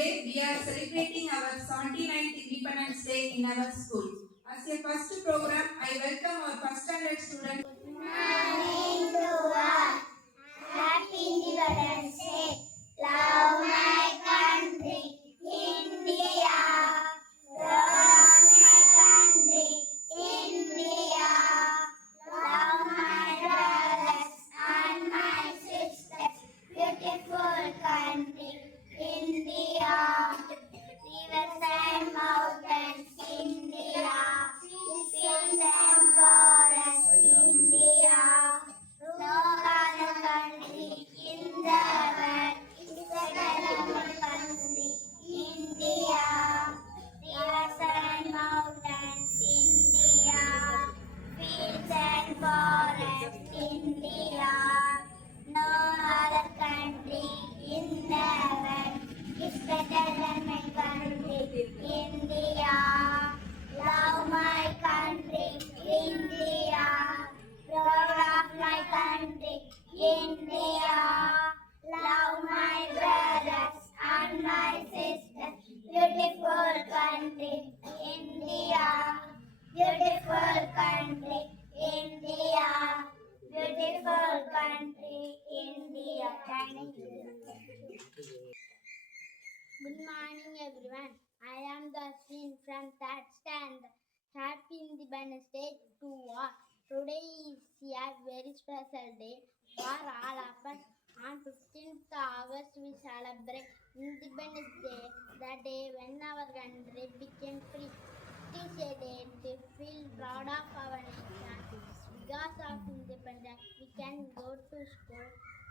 Today we are celebrating our 79th Independence Day in our school. As a first program, I welcome our first standard student. Good morning to all. Happy Independence Day. Love my country, India. Love my country, India. Love my brothers and my sisters. Beautiful country, India. Rivers and mountains, India. Fields and forests, India. No other country in the world is better than my country, India. Rivers and mountains, India. Fields and forests, India. No other country in the world is better than my country, India. Love my country, India. Proud of my country, India. Love my brothers and my sisters. Beautiful country, India. Beautiful country, India. Beautiful country, India. Thank you. Good morning, everyone. I am Dashin from third standard. Happy Independence Day to all. Today is a very special day for all of us. On 15th August, we celebrate Independence Day, the day when our country became free. It is a day to feel proud of our nation. Because of independence, we can go to school,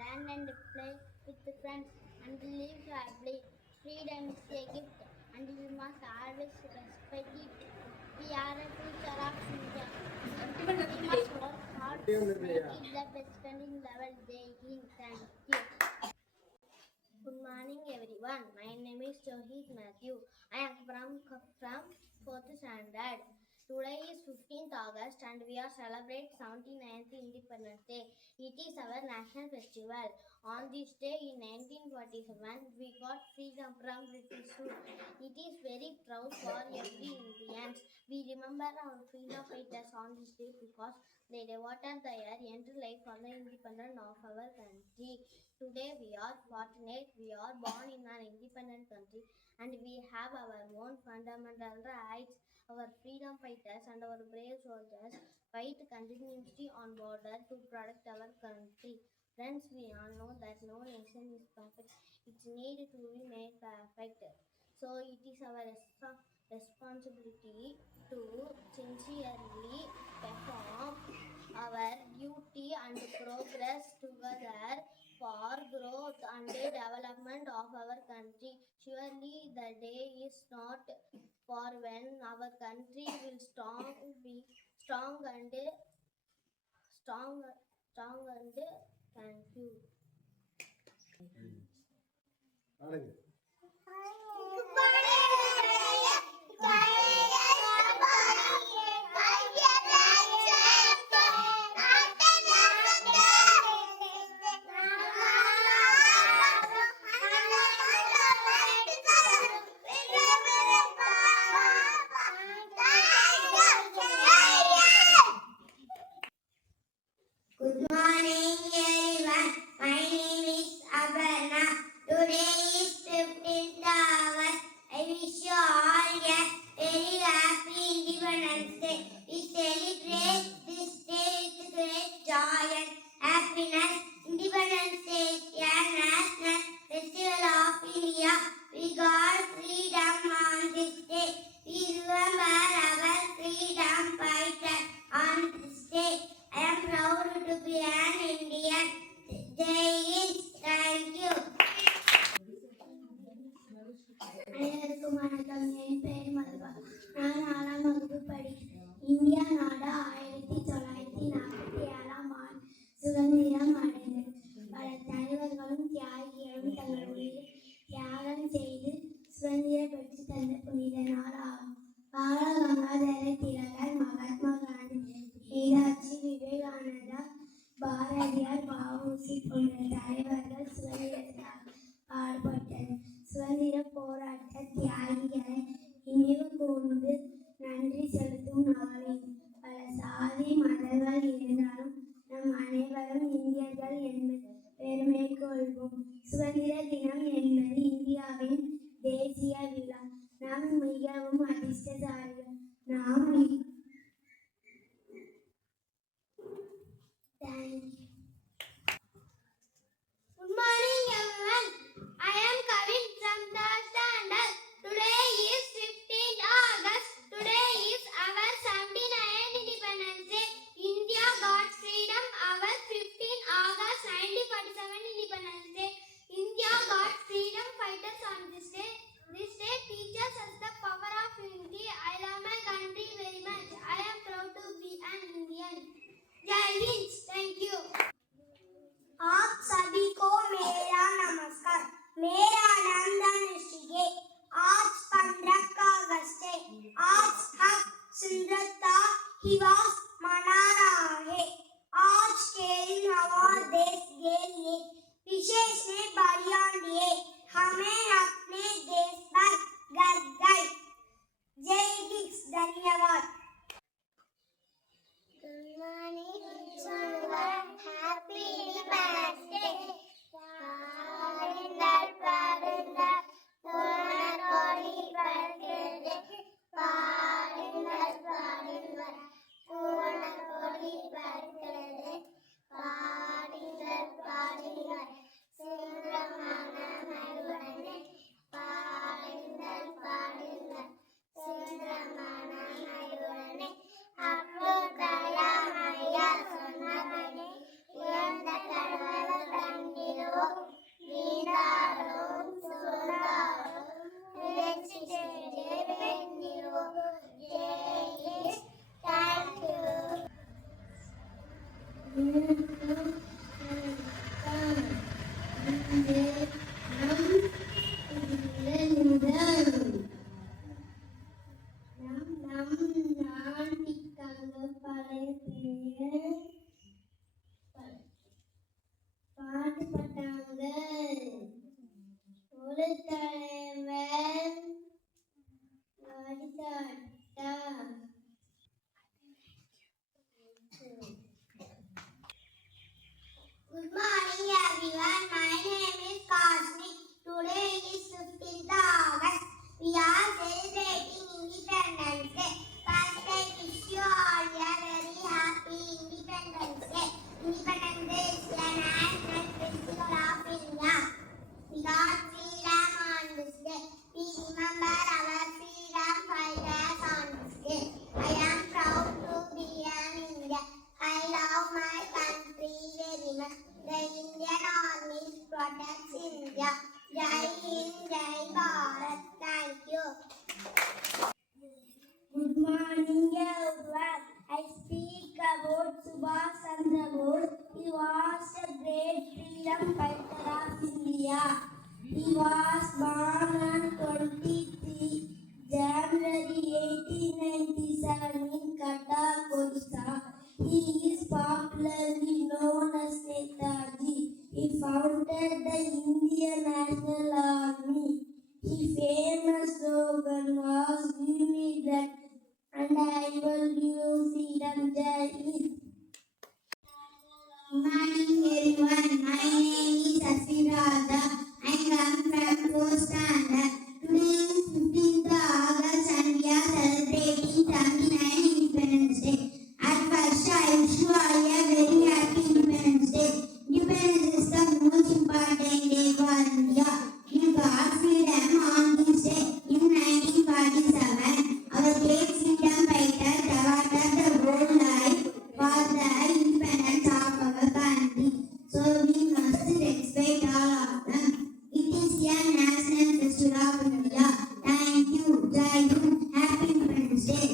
learn and play with friends, and live happily. Freedom is a gift, and we must always respect it. We are a future of India. We must work hard to make it the best country in the world. Thank you. Good morning, everyone. My name is Johit Matthew. I am from 4th standard. Today is 15th August and we are celebrating 79th Independence Day. It is our national festival. On this day in 1947, we got freedom from British rule. It is very proud for every Indian. We remember our freedom fighters on this day because they devoted their entire life for the independence of our country. Today we are fortunate, we are born in an independent country and we have our own fundamental rights. Our freedom fighters and our brave soldiers fight continuously on border to protect our country. Friends, we all know that no nation is perfect. It's needed to be made perfect. So it is our responsibility to sincerely perform our duty and progress together for growth and development of our country. Surely the day is not for when our country will be strong and strong and thank you. Good morning, everyone. My name is Abarna. Today is 15th August. I wish you all a very happy Independence Day. We celebrate this day with great joy and happiness. Independence Day is a national festival of India. We got freedom on this day. We remember our freedom fighter on this day. I am proud to be an Indian. Thank you. அனைவருக்கும் வணக்கம். என் பெயர் மதுபா. நான் 4ஆம் வகுப்பு படிக்கிறேன். India நாடு 1947ஆம் ஆண்டு சுதந்திரம் அடைந்தது. பல தலைவர்களும் தியாகிகளும் தங்கள் உயிரை தியாகம் செய்து சுதந்திரம் பெற்று தந்த புனித நாடாகும். பால கங்காதர திலகர், மகாத்மா காந்தி, நேதாஜி, விவேகானந்தா, பாரதியார், வ.உ.சி. போன்ற தலைவர்கள் சுதந்திரத்திற்காக பாடுபட்டனர். சுதந்திர போராட்ட Thank you. Good morning, everyone. I am Kavin from third standard. Today is 15th August. Today is our 79th Independence Day. India got freedom our 15th August 1947 Independence Day. India got freedom fighters on this day. This day teaches us the power of unity. I love my country very much. I am proud to be an Indian. Jai Hind. Thank you. आप सभी को मेरा नमस्कार। मेरा नाम धनुषी है। आज 15 अगस्त है। आज हम स्वतंत्रता दिवस मना रहा है। आज के दिन हमारे देश के लिए विशेष ने बलिदान दिए। हमें अपने देश पर गर्व है। जय हिंद। धन्यवाद। Good morning, everyone. Happy Independence Day. பாடுங்கள் பாடுங்கள் பூனகோடி பறக்கிறது. பாடுங்கள் பாடுங்கள் பூனகோடி பறக்கிறது. பாடுங்கள் பாடுங்கள் சுந்தரமான மகளுடனே. பாடுங்கள் பாடுங்கள் சுந்தரமான மகளுடனே. அப்துல் கலாம் ஐயா சொன்னபடி உயர்ந்த கனவு கண்டிடுவோம். வீணாலும் சோர்ந்தாலும் முயற்சி செய்து வென்றிடுவோம். ஜெய் ஹிந்த். Thank you. பாட்டு பட்டாங்க ஒரு தலைவர் வடிதாட்டா. Good morning, everyone. My name is Kasmi. Today is 15th August. We are celebrating Independence Day. First, I wish you all a very happy Independence Day. Independence Day is a national festival of India. We got freedom on this day. We remember our freedom fighters on this day. I am proud to be an Indian. I love my country very much. The Indian Army protects India. Jai Hind, Jai Bharat. Thank you. Good morning, everyone. I speak about Subhash Chandra Bose. He was a great freedom fighter of India. He was born on 23 January 1897 in Cuttack, Odisha. He is popularly known as Netaji. He founded the Indian National Army. His famous slogan was "Give me that and I will give you freedom." Jai Hind. Good morning, everyone. My name is Asirada. I come from 4th standard. Today is 15th August and we are celebrating 79th Independence Day. At first, I wish you all a very happy Independence Day. Independence is the most important day for India. We got freedom on this day in 1947. Our great freedom fighter devoted the whole life for the independence of our country. So we must respect all of them. It is a national festival of India. Thank you. Jai Hind. Happy Independence Day.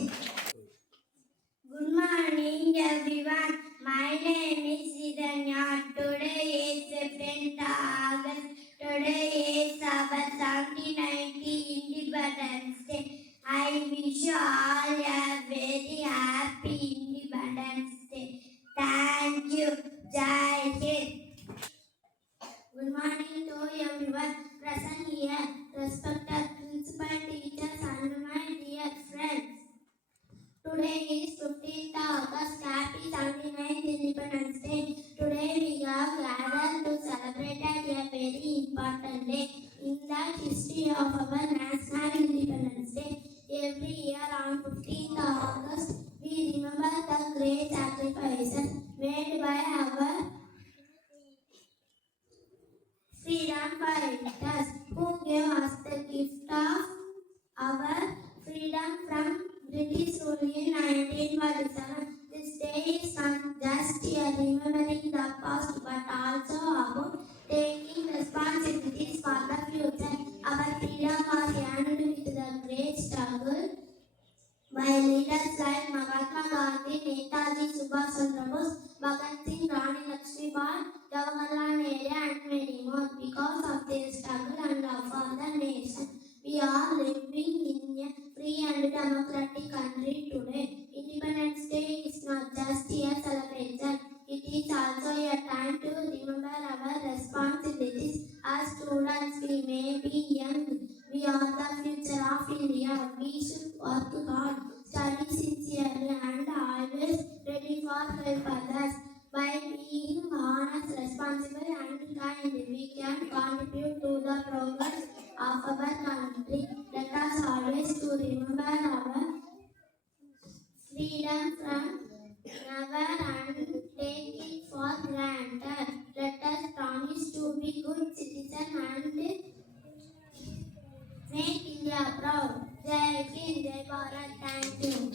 Good morning, everyone. My name is Sidanya. Today is 15th August. Today is our 79th Independence Day. I wish you all a very happy Independence Day. Thank you. Jai Hind. Good morning to everyone present here, respected principal, teachers, and my dear friends. Today is 15th August. Happy 79th Independence Day. Today we are gathered to celebrate a very important day in the history of our national Independence Day. Every year on 15th August, we remember the great sacrifices made by our remembering the past but also about taking responsibilities for the future. Our freedom was earned with the great struggle by leaders like Mahatma Gandhi, Netaji Subhash Chandra Bose, Bhagat Singh, Rani Lakshmibai, Jawaharlal Nehru, and many more. Because of their struggle and love for the nation, we are living in a free and democratic country today. Independence Day is not just a celebration; it is also a time to remember our responsibilities. As students, we may be young. We are the future of India. We should work hard, study sincerely, and always ready for help others. By being honest, responsible, and kind, we can contribute to the progress of our country. Let us always to remember our freedom from never and take it for granted. Let us promise to be good citizens and make India proud. Jai Hind, Jai Bharat. Thank you.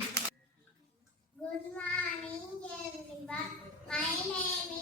Good morning, everyone. My name